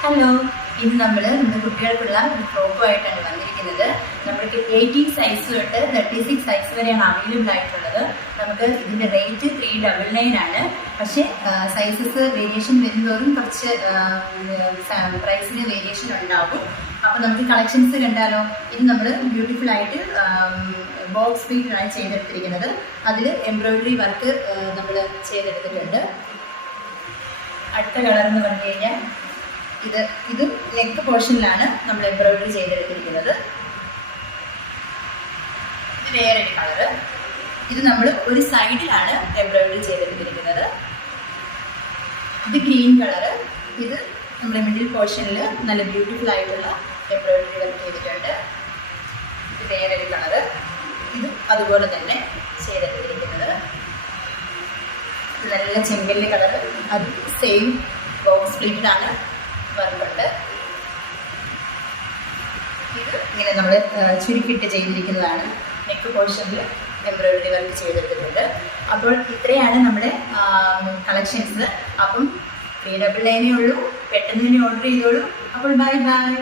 Hello, ഇന്ന് നമ്മുടെ കുട്ടികൾക്കുള്ള ഒരു ഫ്രോക്കുമായിട്ടാണ് വന്നിരിക്കുന്നത്. നമുക്ക് 18 സൈസ് തൊട്ട് 36 സൈസ് വരെയാണ് അവൈലബിൾ ആയിട്ടുള്ളത്. നമുക്ക് ഇതിൻ്റെ റേറ്റ് 399 ആണ്. പക്ഷേ സൈസസ് വേരിയേഷൻ വരുന്നതോറും കുറച്ച് പ്രൈസിന് വേരിയേഷൻ ഉണ്ടാകും. അപ്പോൾ നമുക്ക് കളക്ഷൻസ് കണ്ടാലോ. ഇത് നമ്മൾ ബ്യൂട്ടിഫുൾ ആയിട്ട് ബോക്സ് പ്രിന്റാണ് ചെയ്തെടുത്തിരിക്കുന്നത്. അതിൽ എംബ്രോയിഡറി വർക്ക് നമ്മൾ ചെയ്തെടുത്തിട്ടുണ്ട്. അടുത്ത കളർ എന്ന് പറഞ്ഞു കഴിഞ്ഞാൽ ഇതും നെക്ക് പോർഷനിലാണ് നമ്മൾ എംബ്രോയിഡറി ചെയ്തെടുത്തിരിക്കുന്നത്. ഇത് വേറൊരു കളറ്. ഇത് നമ്മൾ ഒരു സൈഡിലാണ് എംബ്രോയിഡറി ചെയ്തെടുത്തിരിക്കുന്നത്. ഇത് ഗ്രീൻ കളറ്. ഇത് നമ്മുടെ മിഡിൽ പോർഷനിൽ നല്ല ബ്യൂട്ടിഫുൾ ആയിട്ടുള്ള എംബ്രോയിഡറി വർക്ക് ചെയ്തിട്ടുണ്ട്. ഇത് വേറൊരു കളറ്. ഇതും അതുപോലെ തന്നെ ചെയ്തെടുത്തിരിക്കുന്നത്. ഇത് നല്ല ചെങ്കല്ല് കളറ്. അത് സെയിം ബോക്സ് പ്രിന്റാണ് വർക്കുണ്ട്. ഇത് ഇങ്ങനെ നമ്മൾ ചുരുക്കിയിട്ട് ചെയ്തിരിക്കുന്നതാണ്. നെക്ക് പോർഷനിൽ എംബ്രോയിഡറി വർക്ക് ചെയ്തെടുത്തിട്ടുണ്ട്. അപ്പോൾ ഇത്രയാണ് നമ്മുടെ കളക്ഷൻസ്. അപ്പം 399 ഉള്ളൂ. പെട്ടെന്ന് തന്നെ ഓർഡർ ചെയ്തോളൂ. അപ്പോൾ ബൈ ബൈ.